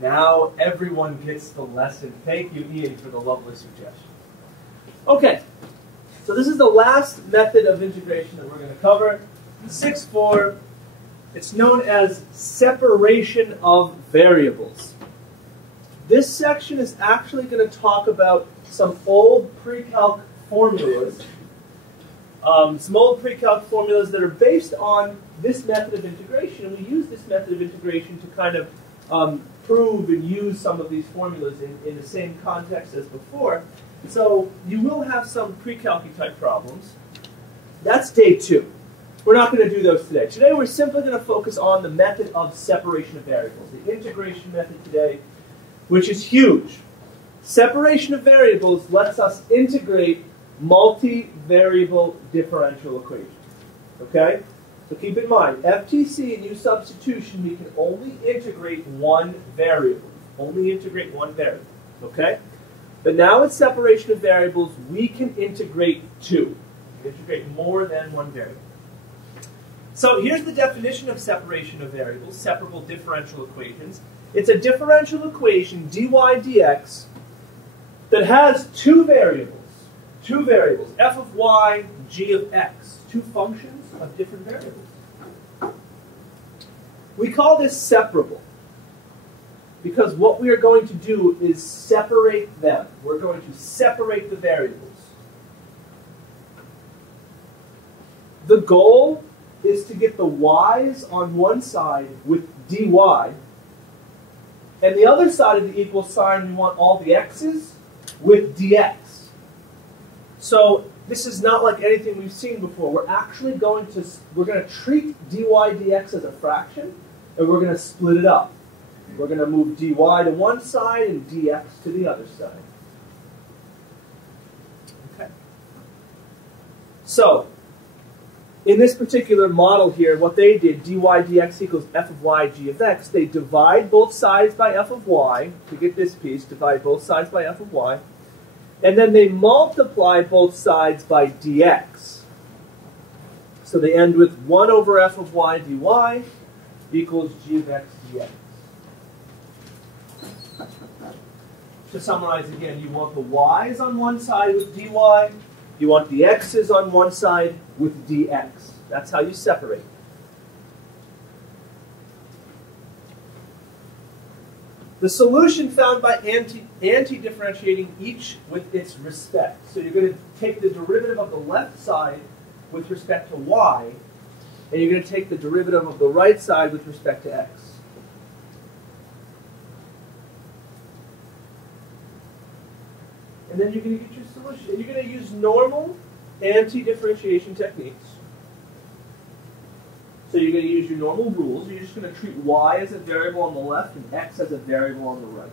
Now everyone gets the lesson. Thank you, Ian, for the lovely suggestion. Okay, so this is the last method of integration that we're going to cover. 6.4, it's known as separation of variables. This section is actually going to talk about some old pre-calc formulas. That are based on this method of integration. And we use this method of integration to kind of prove and use some of these formulas in the same context as before. So you will have some pre-calc type problems. That's day 2. We're not going to do those today. Today we're simply going to focus on the method of separation of variables, the integration method today, which is huge. Separation of variables lets us integrate multivariable differential equations. Okay? So keep in mind, FTC and U substitution, we can only integrate one variable. Only integrate one variable. Okay? But now with separation of variables, we can integrate two. We can integrate more than one variable. So here's the definition of separation of variables, separable differential equations. It's a differential equation, dy dx, that has two variables, f of y, g of x, two functions of different variables. We call this separable because what we are going to do is separate them. We're going to separate the variables. The goal is to get the y's on one side with dy, and the other side of the equal sign, we want all the x's with dx. So this is not like anything we've seen before. We're actually going to treat dy dx as a fraction, and we're going to split it up. We're going to move dy to one side and dx to the other side. Okay. So in this particular model here, what they did, dy dx equals f of y, g of x, they divide both sides by f of y. To get this piece, divide both sides by f of y. And then they multiply both sides by dx. So they end with 1 over f of y dy equals g of x dx. To summarize again, you want the y's on one side with dy. You want the x's on one side with dx. That's how you separate. The solution found by anti-differentiating each with its respect. So you're going to take the derivative of the left side with respect to y, and you're going to take the derivative of the right side with respect to x. And then you're going to get your solution. And you're going to use normal anti-differentiation techniques. So you're going to use your normal rules. You're just going to treat y as a variable on the left and x as a variable on the right.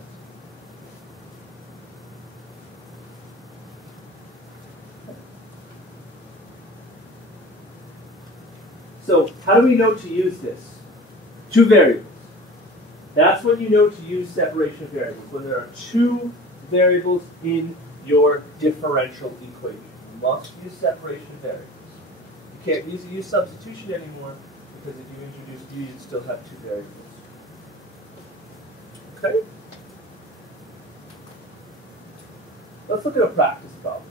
So how do we know to use this? Two variables. That's when you know to use separation of variables, when there are two variables in your differential equation. You must use separation of variables. You can't use substitution anymore, because if you introduce u, you'd still have two variables. Okay? Let's look at a practice problem.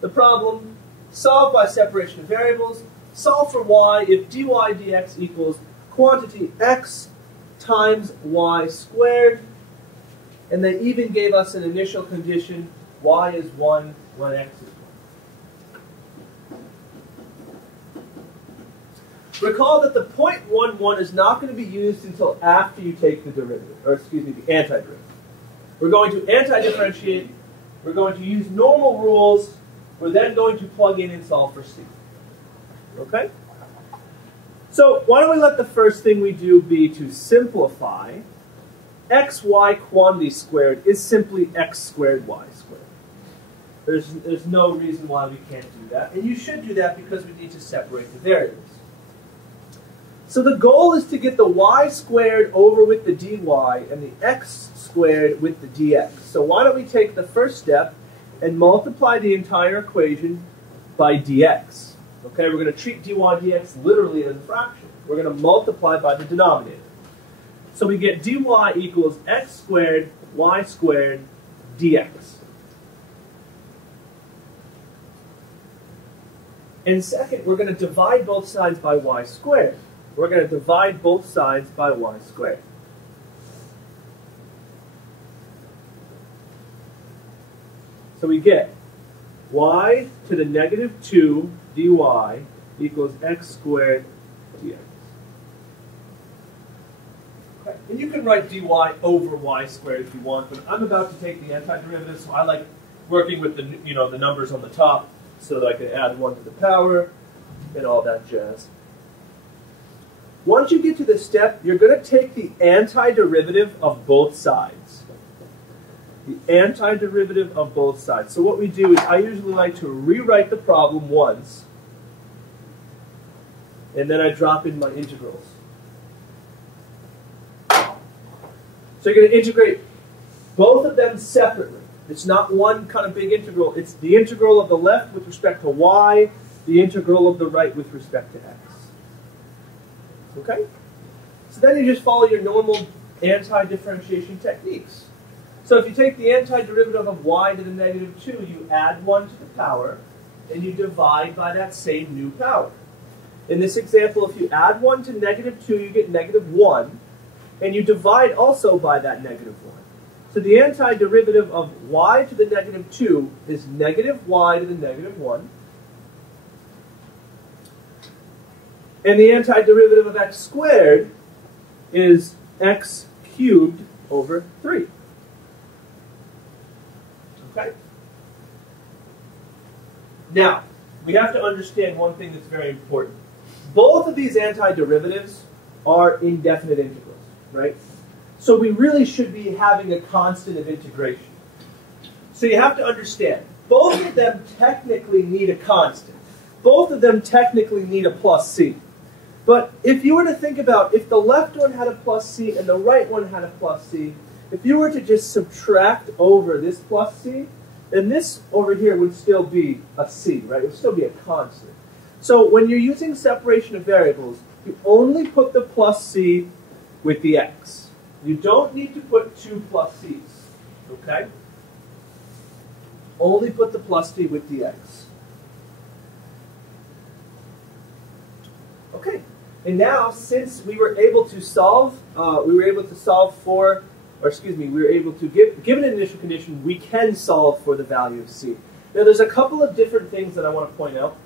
The problem, solve by separation of variables. Solve for y if dy dx equals quantity x times y squared. And they even gave us an initial condition, y is 1 when x is 1. Recall that the 0.11 is not going to be used until after you take the derivative, or excuse me, the antiderivative. We're going to anti-differentiate. We're going to use normal rules. We're then going to plug in and solve for c. Okay? So why don't we let the first thing we do be to simplify. Xy quantity squared is simply x squared y squared. There's no reason why we can't do that. And you should do that because we need to separate the variables. So the goal is to get the y squared over with the dy and the x squared with the dx. So why don't we take the first step and multiply the entire equation by dx. Okay, we're going to treat dy dx literally as a fraction. we're going to multiply by the denominator. So we get dy equals x squared y squared dx. And second, we're going to divide both sides by y squared. We're going to divide both sides by y squared. So we get y to the negative 2 dy equals x squared dx. Okay. And you can write dy over y squared if you want, but I'm about to take the antiderivative, so I like working with the the numbers on the top so that I can add 1 to the power and all that jazz. Once you get to this step, you're going to take the antiderivative of both sides. The antiderivative of both sides. So what we do is I usually like to rewrite the problem once, and then I drop in my integrals. So you're going to integrate both of them separately. It's not one kind of big integral. It's the integral of the left with respect to y, the integral of the right with respect to x. Okay? So then you just follow your normal anti-differentiation techniques. So if you take the antiderivative of y to the negative 2, you add 1 to the power, and you divide by that same new power. In this example, if you add 1 to negative 2, you get negative 1, and you divide also by that negative 1. So the antiderivative of y to the negative 2 is negative y to the negative 1. And the antiderivative of x squared is x cubed over 3. Okay? Now, we have to understand one thing that's very important. Both of these antiderivatives are indefinite integrals, right? So we really should be having a constant of integration. So you have to understand, both of them technically need a constant. Both of them technically need a plus c. But if you were to think about, if the left one had a plus c and the right one had a plus c, if you were to just subtract over this plus c, then this over here would still be a c, right? It would still be a constant. So when you're using separation of variables, you only put the plus c with the x. You don't need to put 2 plus c's, okay? Only put the plus c with the x. Okay, and now since we were able to solve, for, or excuse me, we were able to given an initial condition, we can solve for the value of c. Now there's a couple of different things that I want to point out.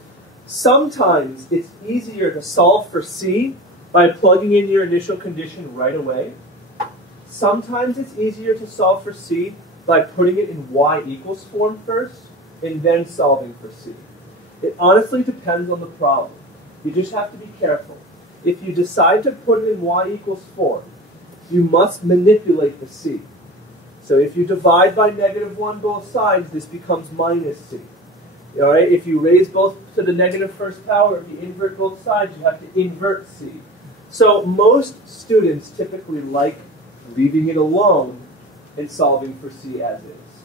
Sometimes it's easier to solve for c by plugging in your initial condition right away. Sometimes it's easier to solve for c by putting it in y equals form first and then solving for c. It honestly depends on the problem. You just have to be careful. If you decide to put it in y equals form, you must manipulate the c. So if you divide by negative 1 both sides, this becomes minus c. All right? If you raise both to the negative first power, if you invert both sides, you have to invert c. So most students typically like leaving it alone and solving for c as is.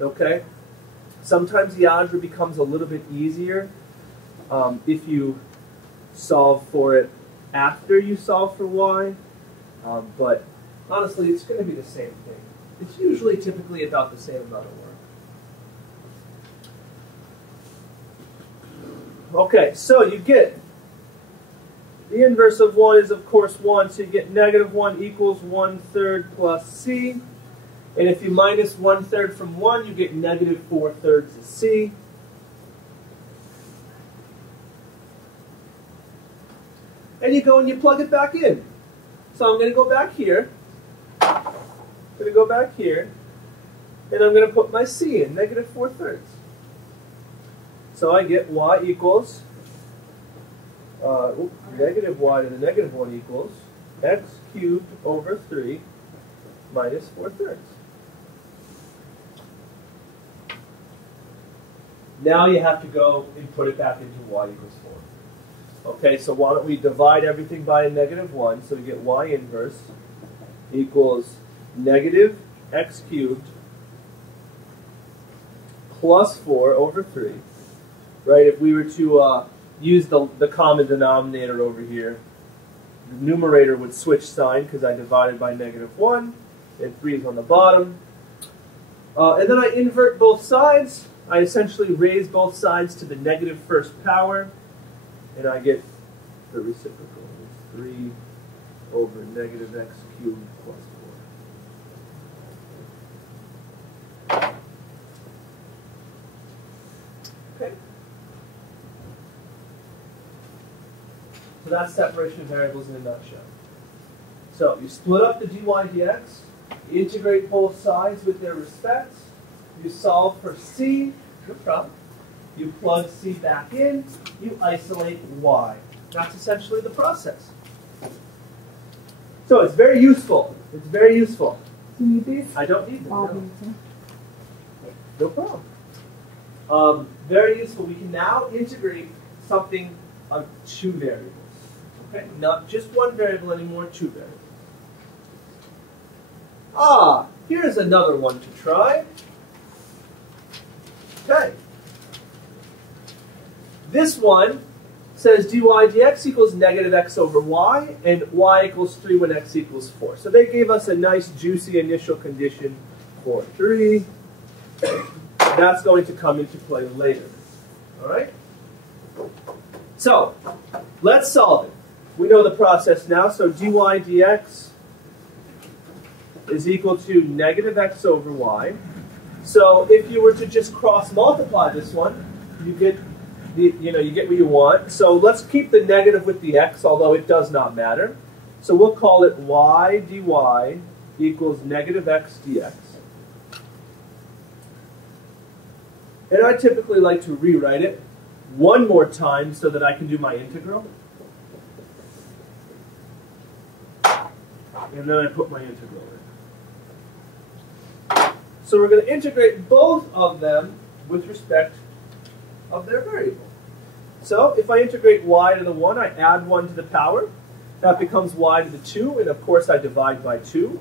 Okay? Sometimes the algebra becomes a little bit easier if you solve for it after you solve for y, but honestly it's going to be the same thing. It's usually typically about the same amount of work. Okay, so you get the inverse of 1 is, of course, 1, so you get negative 1 equals 1/3 plus c. And if you minus 1/3 from 1, you get negative 4/3 of c. And you go and you plug it back in. So I'm going to go back here. I'm going to go back here. And I'm going to put my c in, negative 4/3. So I get y equals negative y to the negative 1 equals x cubed over 3 minus 4/3. Now you have to go and put it back into y equals 4. Okay, so why don't we divide everything by a negative 1, so we get y inverse equals negative x cubed plus 4 over 3. Right, if we were to use the common denominator over here, the numerator would switch sign because I divided by -1, and 3 is on the bottom. And then I invert both sides. I essentially raise both sides to the negative first power, and I get the reciprocal. It's 3 over negative x cubed plus 4. Okay. So that's separation of variables in a nutshell. So you split up the dy dx, you integrate both sides with their respects, you solve for c, no problem. You plug c back in, you isolate y. That's essentially the process. So it's very useful. It's very useful. Do you need these? I don't need them. No. No problem. Very useful. We can now integrate something of 2 variables. Okay, not just 1 variable anymore, 2 variables. Here's another one to try. Okay. This one says dy dx equals negative x over y, and y equals 3 when x equals 4. So they gave us a nice juicy initial condition for 3. That's going to come into play later. All right? So, let's solve it. We know the process now, so dy dx is equal to negative x over y. So if you were to just cross multiply this one, you get you get what you want. So let's keep the negative with the x, although it does not matter. So we'll call it y dy equals negative x dx. And I typically like to rewrite it one more time so that I can do my integral. And then I put my integral in. So we're going to integrate both of them with respect of their variable. So if I integrate y to the 1, I add 1 to the power. That becomes y to the 2, and of course I divide by 2.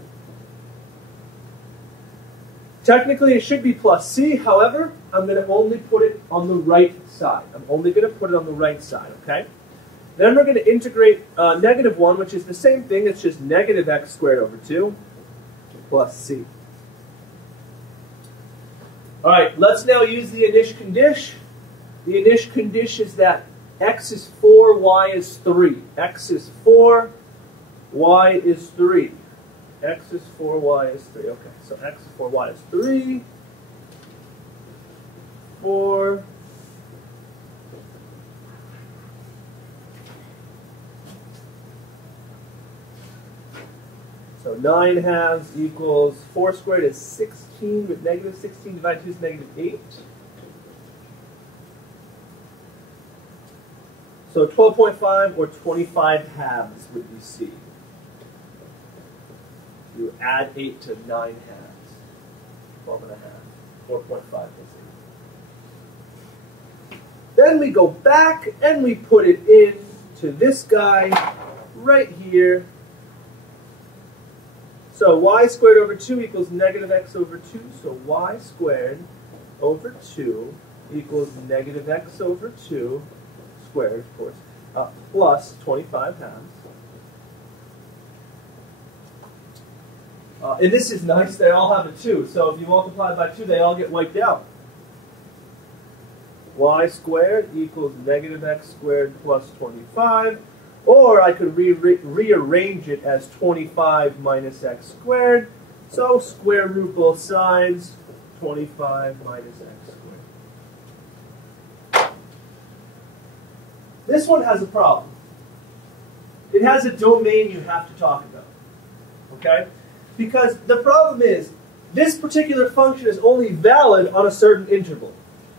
Technically it should be plus c, however, I'm going to only put it on the right side. I'm only going to put it on the right side, okay? Then we're going to integrate negative 1, which is the same thing, it's just negative x squared over 2 plus c. All right, let's now use the initial condition. The initial condition is that x is 4, y is 3. X is 4, y is 3. X is 4, y is 3. Okay, so x is 4, y is 3. 4. So 9 halves equals 4 squared is 16, but negative 16 divided 2 is negative 8. So 12.5 or 25 halves would be C. You add 8 to 9 halves. 12 and a half. 4.5 is 8. Then we go back and we put it in to this guy right here. So y squared over 2 equals negative x over 2. So y squared over 2 equals negative x over 2 squared, of course, plus 25 halves. And this is nice, they all have a 2. So if you multiply by 2, they all get wiped out. Y squared equals negative x squared plus 25. Or I could rearrange it as 25 minus x squared. So square root both sides, 25 minus x squared. This one has a problem. It has a domain you have to talk about. Okay? Because the problem is, this particular function is only valid on a certain interval.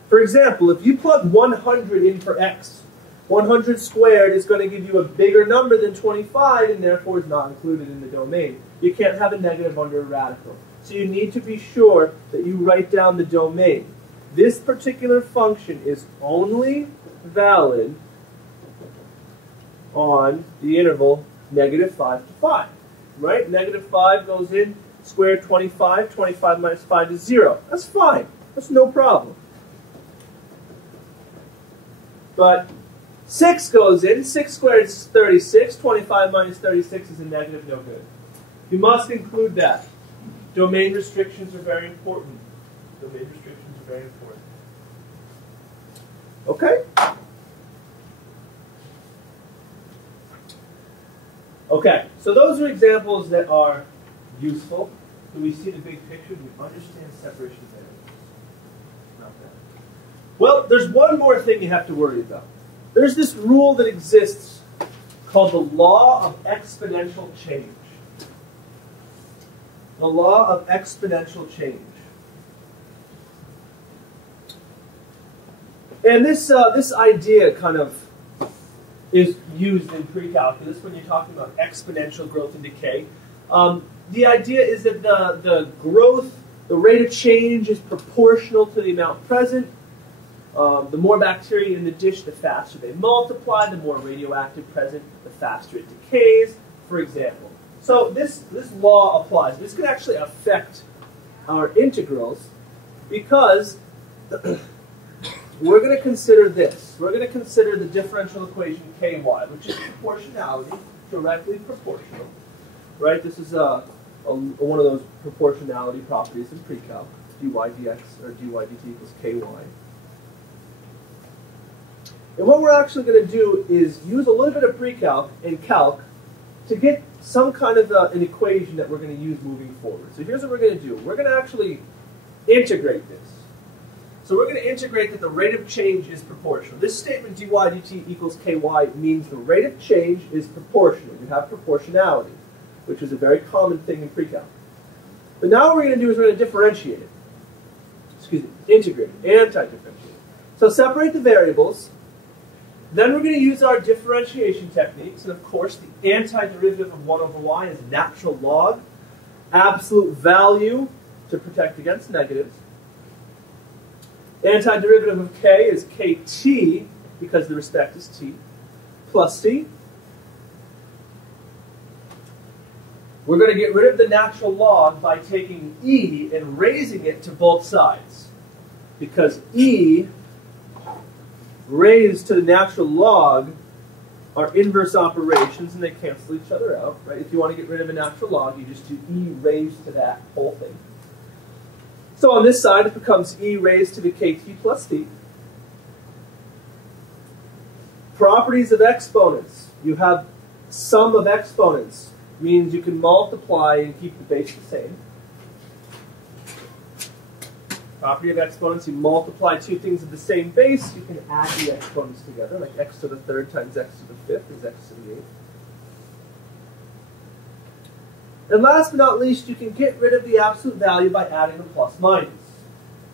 For example, if you plug 100 in for x, 100 squared is going to give you a bigger number than 25 and therefore is not included in the domain. You can't have a negative under a radical. So you need to be sure that you write down the domain. This particular function is only valid on the interval negative 5 to 5. Right? Negative 5 goes in, square 25, 25 minus 5 is 0. That's fine. That's no problem. But 6 goes in. 6 squared is 36. 25 minus 36 is a negative, no good. You must include that. Domain restrictions are very important. Domain restrictions are very important. Okay? Okay, so those are examples that are useful. Do we see the big picture? Do we understand separation of variables? Not bad. Well, there's one more thing you have to worry about. There's this rule that exists called the Law of Exponential Change. The Law of Exponential Change. And this idea kind of is used in pre-calculus when you're talking about exponential growth and decay. The idea is that the growth, the rate of change is proportional to the amount present. The more bacteria in the dish, the faster they multiply. The more radioactive present, the faster it decays, for example. So this law applies. This could actually affect our integrals because we're going to consider this. We're going to consider the differential equation ky, which is proportionality, directly proportional. Right? This is one of those proportionality properties in pre-calc. dy dx or dy dt equals ky. And what we're actually going to do is use a little bit of pre-calc and calc to get some kind of an equation that we're going to use moving forward. So here's what we're going to do. We're going to actually integrate this. So we're going to integrate that the rate of change is proportional. This statement dy dt equals ky means the rate of change is proportional. You have proportionality, which is a very common thing in pre-calc. But now what we're going to do is we're going to differentiate it. Excuse me, integrate it, anti-differentiate it. So separate the variables. Then we're going to use our differentiation techniques. And of course, the antiderivative of 1 over y is natural log. Absolute value to protect against negatives. Antiderivative of k is kt, because the respect is t, plus t. We're going to get rid of the natural log by taking e and raising it to both sides. Because e raised to the natural log are inverse operations and they cancel each other out. Right? If you want to get rid of a natural log, you just do e raised to that whole thing. So on this side, it becomes e raised to the kt plus t. Properties of exponents. You have sum of exponents. Means you can multiply and keep the base the same. Property of exponents, you multiply two things of the same base, you can add the exponents together, like x to the third times x to the fifth is x to the eighth. And last but not least, you can get rid of the absolute value by adding a plus minus.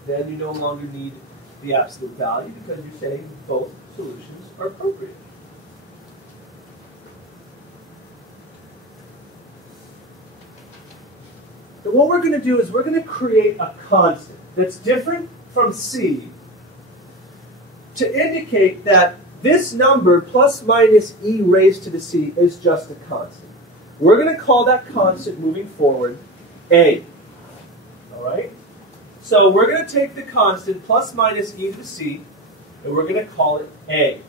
Then you no longer need the absolute value because you're saying both solutions are appropriate. So what we're going to do is we're going to create a constant that's different from c to indicate that this number plus minus e raised to the c is just a constant. We're going to call that constant moving forward a. All right? So we're going to take the constant plus minus e to the c and we're going to call it a.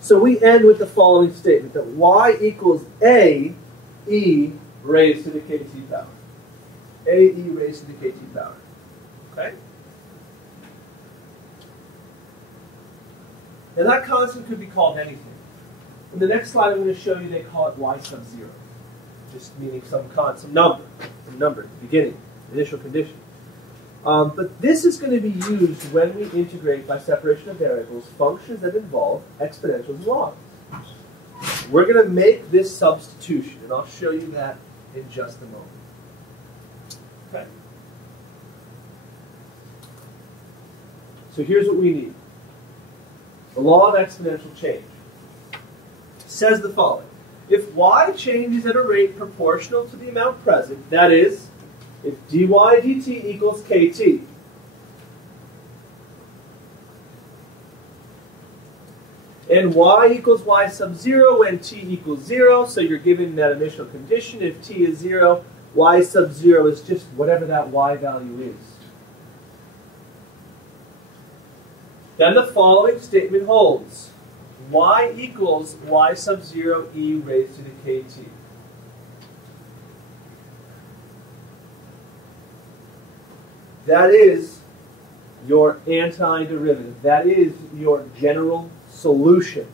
So we end with the following statement, that y equals a e raised to the kt power. A e raised to the kt power. Okay? And that constant could be called anything. In the next slide, I'm going to show you they call it y sub 0, just meaning some number at the beginning, initial condition. But this is going to be used when we integrate by separation of variables functions that involve exponentials and logs. We're going to make this substitution, and I'll show you that in just a moment. Okay. So here's what we need. The law of exponential change says the following. If y changes at a rate proportional to the amount present, that is, if dy dt equals kt, and y equals y sub 0 when t equals 0, so you're given that initial condition. If t is 0, y sub 0 is just whatever that y value is. then the following statement holds. Y equals y sub 0 e raised to the kt. That is your antiderivative. That is your general solution.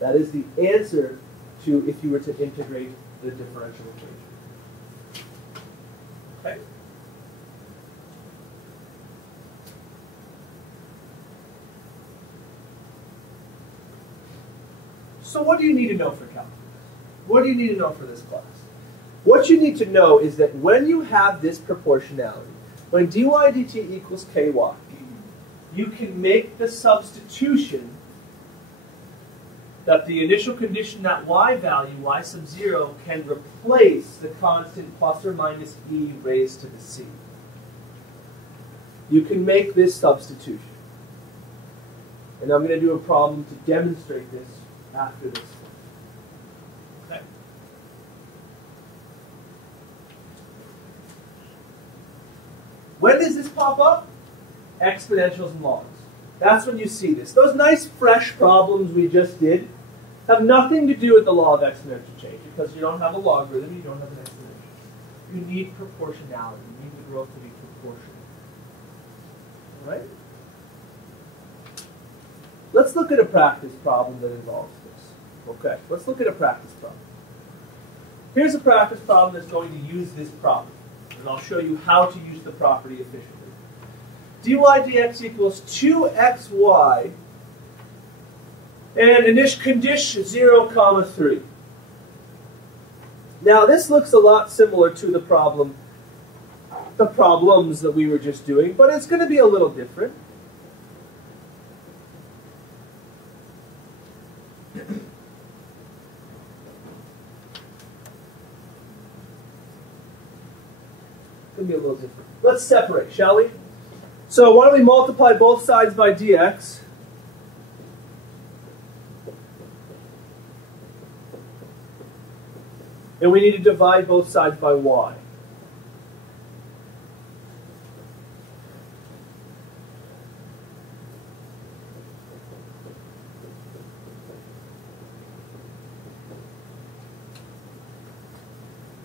That is the answer to if you were to integrate the differential equation. Okay? So what do you need to know for calculus? What do you need to know for this class? What you need to know is that when you have this proportionality, when dy dt equals ky, you can make the substitution that the initial condition, that y value, y sub 0, can replace the constant plus or minus e raised to the c. You can make this substitution. And I'm going to do a problem to demonstrate this after this. Okay. When does this pop up? Exponentials and logs. That's when you see this. Those nice fresh problems we just did have nothing to do with the law of exponential change because you don't have a logarithm, you don't have an exponential. You need proportionality. You need the growth to be proportional. All right? Let's look at a practice problem that involves this. Okay, let's look at a practice problem. Here's a practice problem that's going to use this property. And I'll show you how to use the property efficiently. dy dx equals 2xy and initial condition 0, 3. Now this looks a lot similar to the problems that we were just doing, but it's going to be a little different. Be a little different. Let's separate, shall we? So why don't we multiply both sides by dx? And we need to divide both sides by y.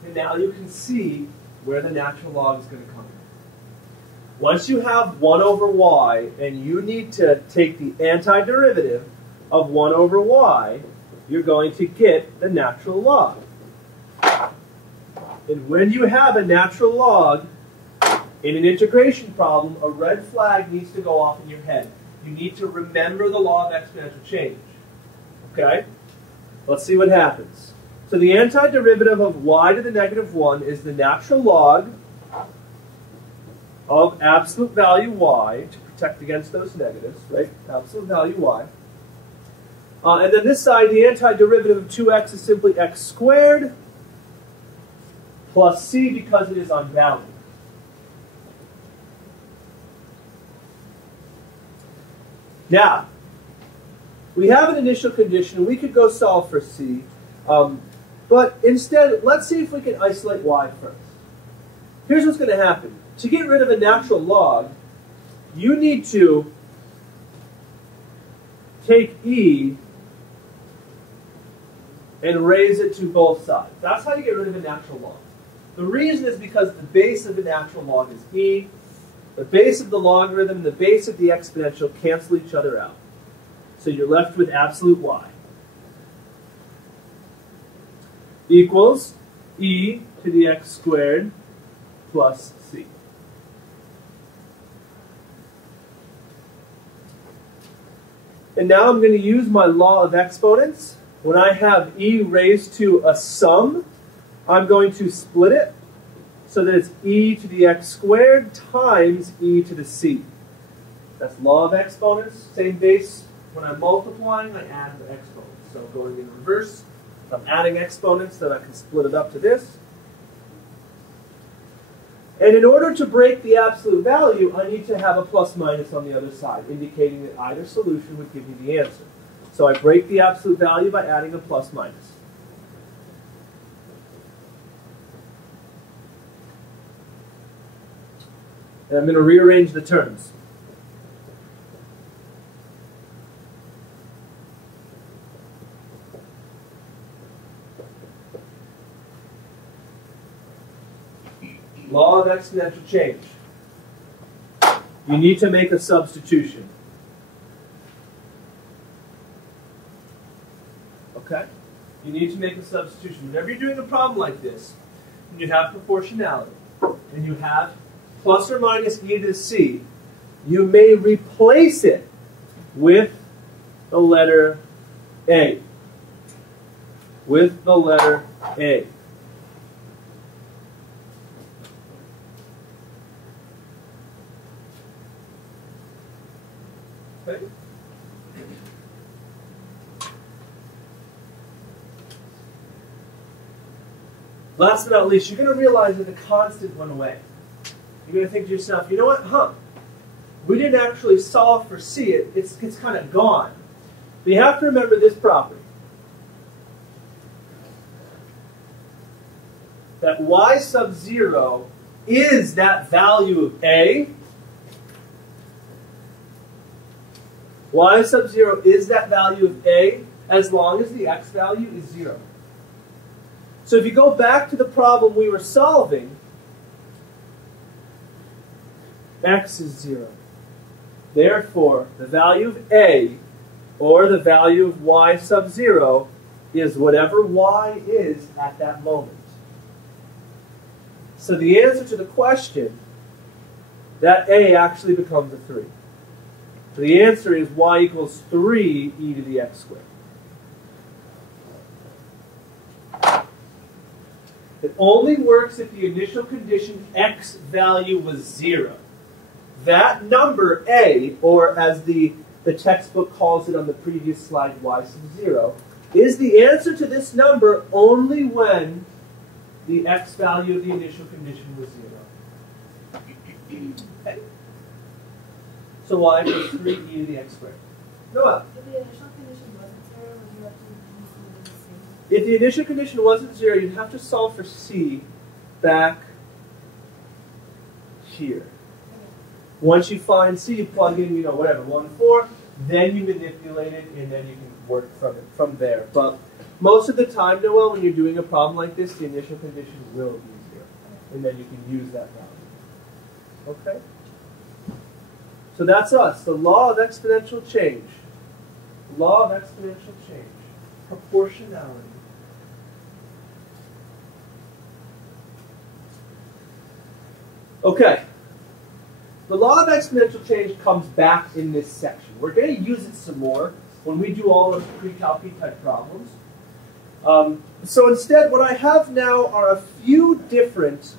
And now you can see where the natural log is going to come in. Once you have 1 over y, and you need to take the antiderivative of 1 over y, you're going to get the natural log. And when you have a natural log in an integration problem, a red flag needs to go off in your head. You need to remember the law of exponential change. Okay? Let's see what happens. So the antiderivative of y to the negative 1 is the natural log of absolute value y, to protect against those negatives, right? Absolute value y. And then this side, the antiderivative of 2x is simply x squared plus c because it is unbounded. Now, we have an initial condition. We could go solve for c. But instead, let's see if we can isolate y first. Here's what's going to happen. To get rid of a natural log, you need to take e and raise it to both sides. That's how you get rid of a natural log. The reason is because the base of the natural log is e. The base of the logarithm and the base of the exponential cancel each other out. So you're left with absolute y. Equals e to the x squared plus c. And now I'm going to use my law of exponents. When I have e raised to a sum, I'm going to split it so that it's e to the x squared times e to the c. That's law of exponents. Same base. When I'm multiplying, I add the exponents. So going in reverse. If I'm adding exponents, then I can split it up to this. And in order to break the absolute value, I need to have a plus minus on the other side, indicating that either solution would give me the answer. So I break the absolute value by adding a plus minus. And I'm going to rearrange the terms. Law of exponential change. You need to make a substitution. Okay? You need to make a substitution. Whenever you're doing a problem like this, and you have proportionality, and you have plus or minus e to the c, you may replace it with the letter A. With the letter A. Okay? Last but not least, you're going to realize that the constant went away. You're going to think to yourself, you know what, we didn't actually solve for C. It's kind of gone. But you have to remember this property. That y sub 0 is that value of A. Y sub 0 is that value of A as long as the x value is 0. So if you go back to the problem we were solving, x is 0. Therefore, the value of A, or the value of y sub 0, is whatever y is at that moment. So the answer to the question, that A actually becomes a 3. So the answer is y equals 3 e to the x squared. It only works if the initial condition x value was 0. That number A, or as the textbook calls it on the previous slide, y sub 0, is the answer to this number only when the x value of the initial condition was 0. Okay? So y equals 3 e to the x squared. Noah? If the initial condition wasn't 0, would you have to include the C? If the initial condition wasn't 0, you'd have to solve for C back here. Once you find C, you plug in, whatever, 1, 4, then you manipulate it, and then you can work from there. But most of the time, Noel, when you're doing a problem like this, the initial condition will be 0, and then you can use that value. Okay? So that's us, the law of exponential change. Law of exponential change. Proportionality. Okay. The law of exponential change comes back in this section. We're going to use it some more when we do all those pre-calc type problems. So instead, what I have now are a few different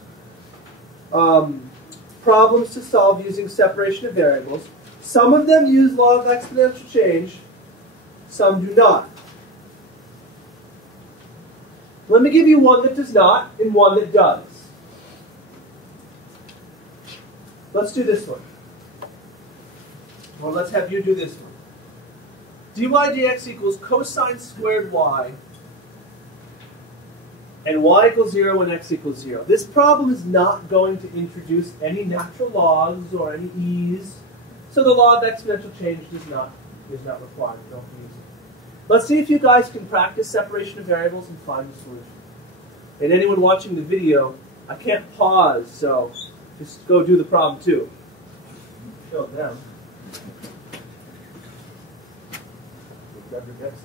problems to solve using separation of variables. Some of them use law of exponential change, some do not. Let me give you one that does not and one that does. Let's do this one. Or let's have you do this one. dy dx equals cosine squared y, and y equals 0 when x equals 0. This problem is not going to introduce any natural laws or any e's, so the law of exponential change is not required. Don't use it. Let's see if you guys can practice separation of variables and find the solution. And anyone watching the video, I can't pause, so just go do the problem too. Show it down. Grab your next time.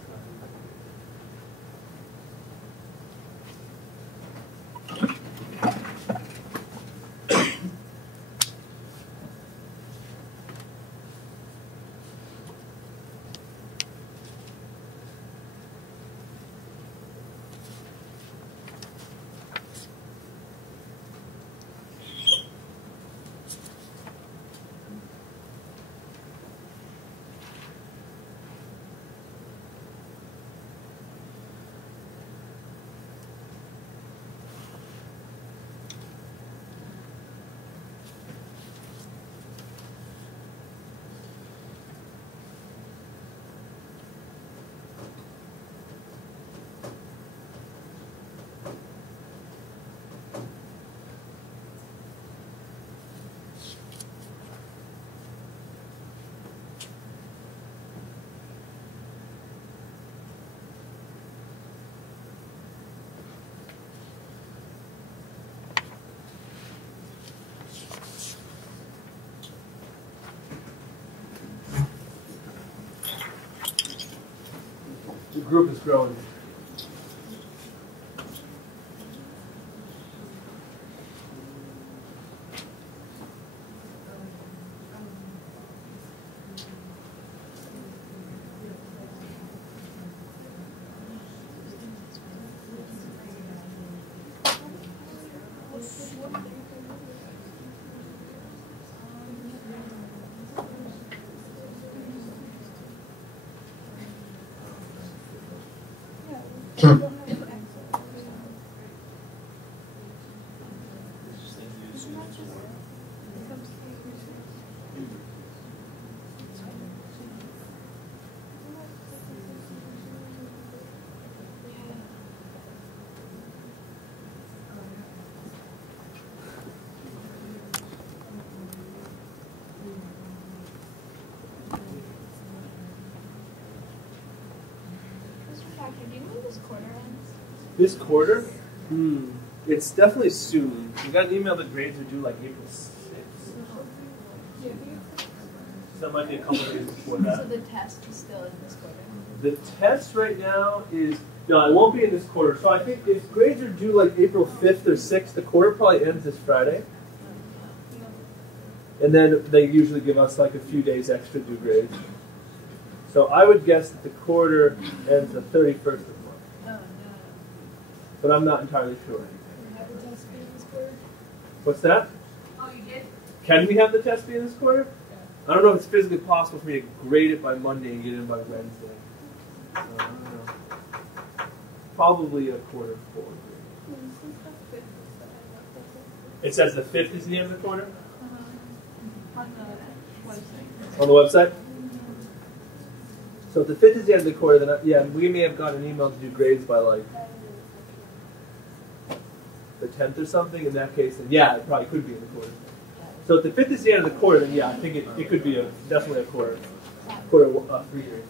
group is growing. This quarter? It's definitely soon. We got an email that grades are due like April 6th. So that might be a couple days before that. So the test is still in this quarter? The test right now is, no, it won't be in this quarter. So I think if grades are due like April 5th or 6th, the quarter probably ends this Friday. And then they usually give us like a few days extra due grades. So I would guess that the quarter ends the 31st of the month. Oh, no. But I'm not entirely sure. You have the test be in this quarter? What's that? Oh, you did? Can we have the test be in this quarter? I don't know if it's physically possible for me to grade it by Monday and get it in by Wednesday. I don't know. Probably a quarter forward. It says the 5th is the end of the quarter? On the website. On the website? So if the 5th is the end of the quarter, then yeah, we may have gotten an email to do grades by like the 10th or something. In that case, then yeah, it probably could be in the quarter. So if the 5th is the end of the quarter, then yeah, I think it could be definitely a quarter 3 years.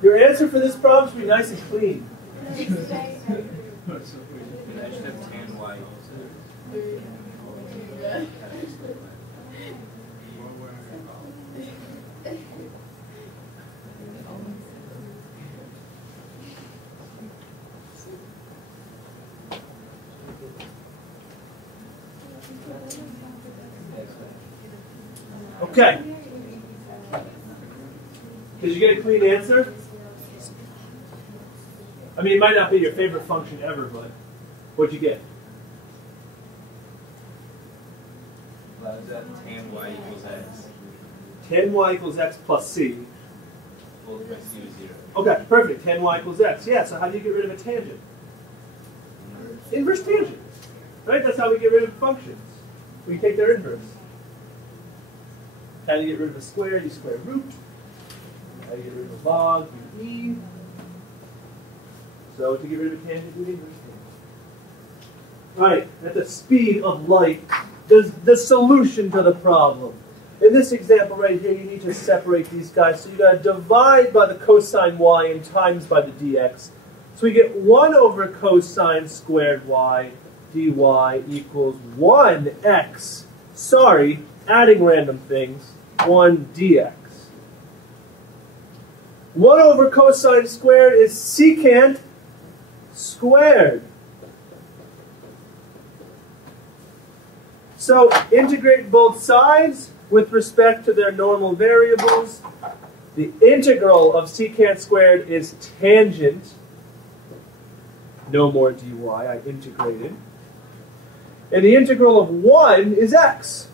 Your answer for this problem should be nice and clean. I should have tan white. Okay. Did you get a clean answer? I mean, it might not be your favorite function ever, but what'd you get? Tan y equals x. Tan y equals x plus c. Both my c is 0. Okay, perfect. Tan y equals x. Yeah, so how do you get rid of a tangent? Inverse tangent. Right? That's how we get rid of functions. We take their inverse. How do you get rid of a square? You square root. How do you get rid of a log? You e. So to get rid of a tangent, we inverse tangent. Right, at the speed of light, there's the solution to the problem. In this example right here, you need to separate these guys. So you got to divide by the cosine y and times by the dx. So we get 1 over cosine squared y dy equals 1x. Sorry, adding random things. 1 dx. 1 over cosine squared is secant squared. So integrate both sides with respect to their normal variables. The integral of secant squared is tangent. No more dy, I integrated. And the integral of 1 is x.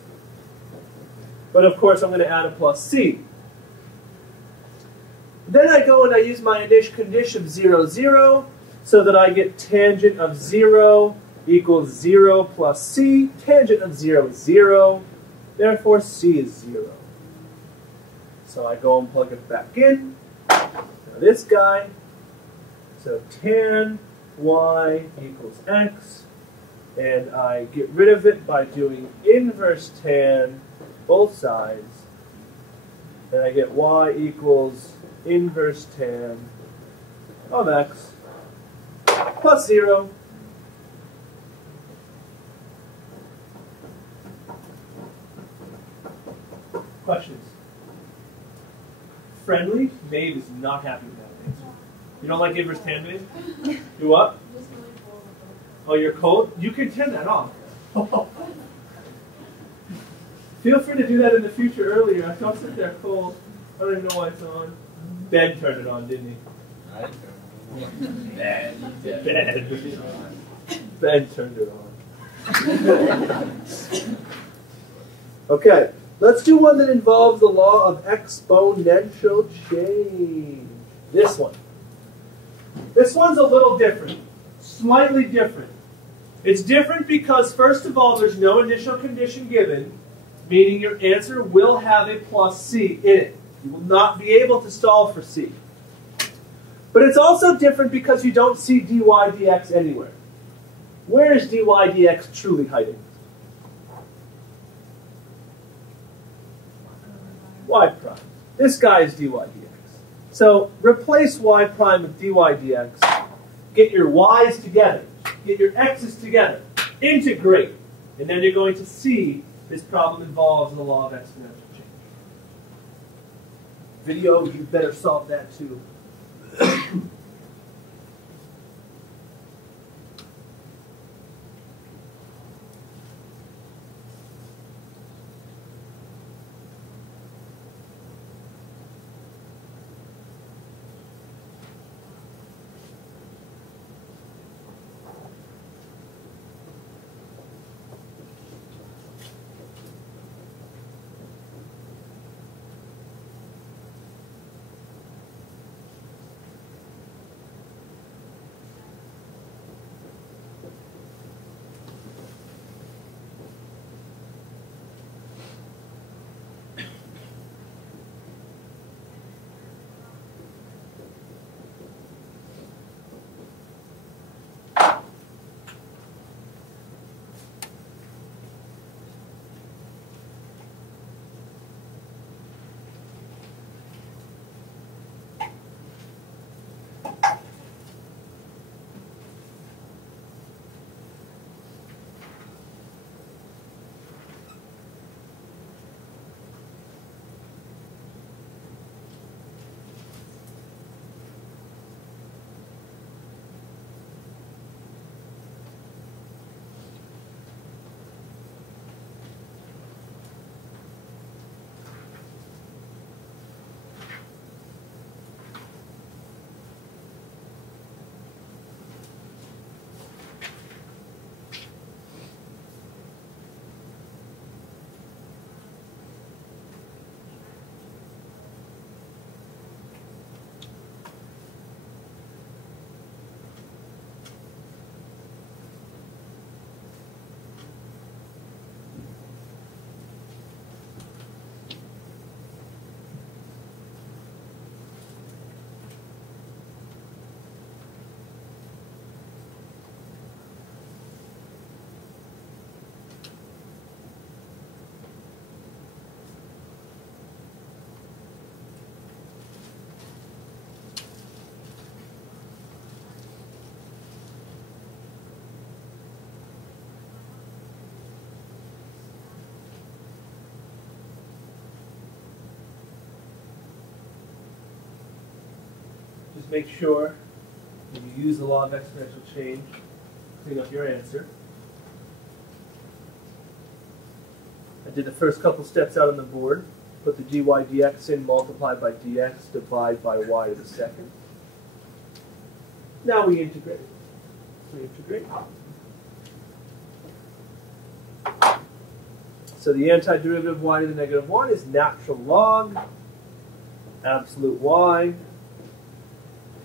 But of course I'm going to add a plus c. Then I go and I use my initial condition of 0, 0, so that I get tangent of 0 equals 0 plus c. Tangent of 0 is 0. Therefore, c is 0. So I go and plug it back in. Now this guy. So tan y equals x. And I get rid of it by doing inverse tan both sides. And I get y equals inverse tan of x. plus 0. Questions? Friendly? Maeve is not happy with that answer. You don't like inverse tan, Maeve? You what? Just really cold. Oh, you're cold? You can turn that off. Feel free to do that in the future earlier. I don't sit there cold. I don't even know why it's on. Ben turned it on, didn't he? I didn't Ben turned it on. Okay, let's do one that involves the law of exponential change. This one. This one's a little different. Slightly different. It's different because, first of all, there's no initial condition given, meaning your answer will have a plus c in it. You will not be able to solve for c. But it's also different because you don't see dy dx anywhere. Where is dy dx truly hiding? Y prime. This guy is dy dx. So replace y prime with dy dx. Get your y's together. Get your x's together. Integrate. And then you're going to see this problem involves the law of exponential change. Video, you better solve that too. Just make sure when you use the law of exponential change, clean up your answer. I did the first couple steps out on the board. Put the dy dx in, multiply by dx, divide by y to the second. Now we integrate. So the antiderivative of y to the negative 1 is natural log, absolute y,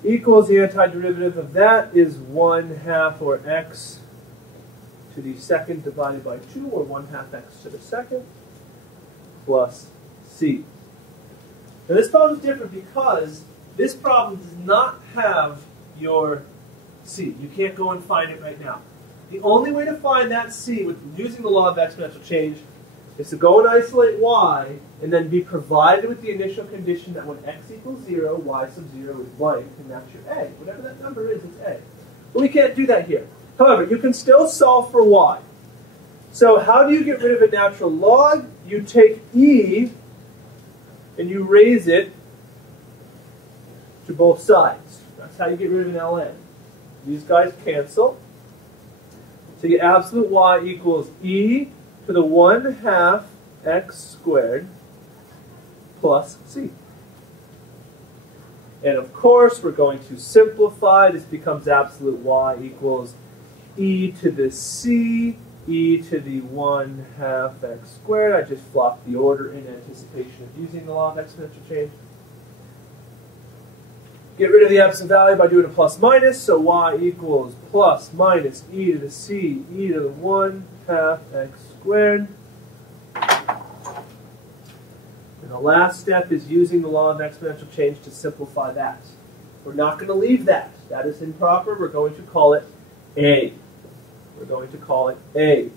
equals the antiderivative of that is 1/2 or x to the second divided by 2, or 1/2 x to the second, plus c. Now this problem is different because this problem does not have your c. You can't go and find it right now. The only way to find that c with using the law of exponential change is to go and isolate y, and then be provided with the initial condition that when x equals 0, y sub 0 is blank, and that's your a. Whatever that number is, it's a. But we can't do that here. However, you can still solve for y. So how do you get rid of a natural log? You take e and you raise it to both sides. That's how you get rid of an ln. These guys cancel. So you get absolute y equals e to the 1/2 x squared plus c. And of course, we're going to simplify. This becomes absolute y equals e to the c, e to the 1/2 x squared. I just flopped the order in anticipation of using the law of exponential change. Get rid of the absolute value by doing a plus minus, so y equals plus minus e to the c, e to the 1/2 x squared. And the last step is using the law of exponential change to simplify that. We're not going to leave that. That is improper. We're going to call it a. We're going to call it a.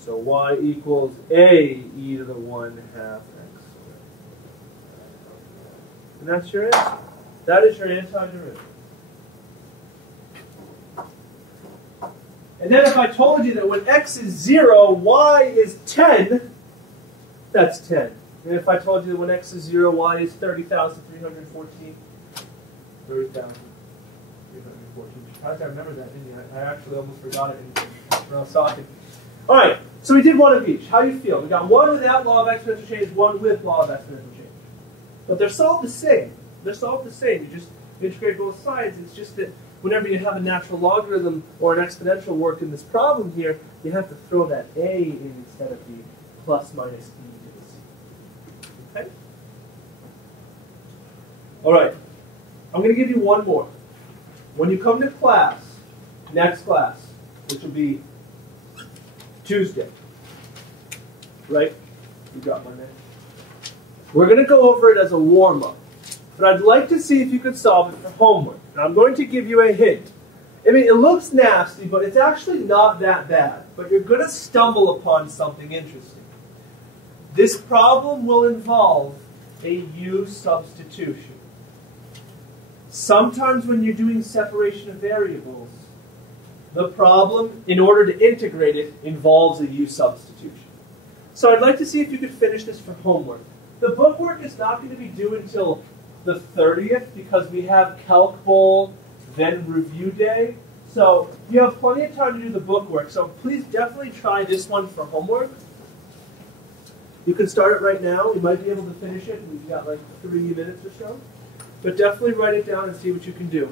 So y equals a e to the 1/2 x squared. And that's your answer. That is your antiderivative. And then if I told you that when x is 0, y is 10, that's 10. And if I told you that when x is 0, y is 30,314, 30,314. I remember that, didn't you? I actually almost forgot it when I was talking. All right, so we did one of each. How do you feel? We got one without law of exponential change, one with law of exponential change. But they're solved the same. They're solved the same. You just integrate both sides. It's just that whenever you have a natural logarithm or an exponential work in this problem here, you have to throw that a in instead of the plus minus e to the c. Okay? All right. I'm going to give you one more. When you come to class, next class, which will be Tuesday, right? You got one there. We're going to go over it as a warm-up. But I'd like to see if you could solve it for homework. And I'm going to give you a hint. I mean, it looks nasty, but it's actually not that bad. But you're going to stumble upon something interesting. This problem will involve a u substitution. Sometimes when you're doing separation of variables, the problem, in order to integrate it, involves a u substitution. So I'd like to see if you could finish this for homework. The book work is not going to be due until the 30th because we have Calc Bowl, then review day. So you have plenty of time to do the book work. So please definitely try this one for homework. You can start it right now. We might be able to finish it. We've got like 3 minutes or so. But definitely write it down and see what you can do.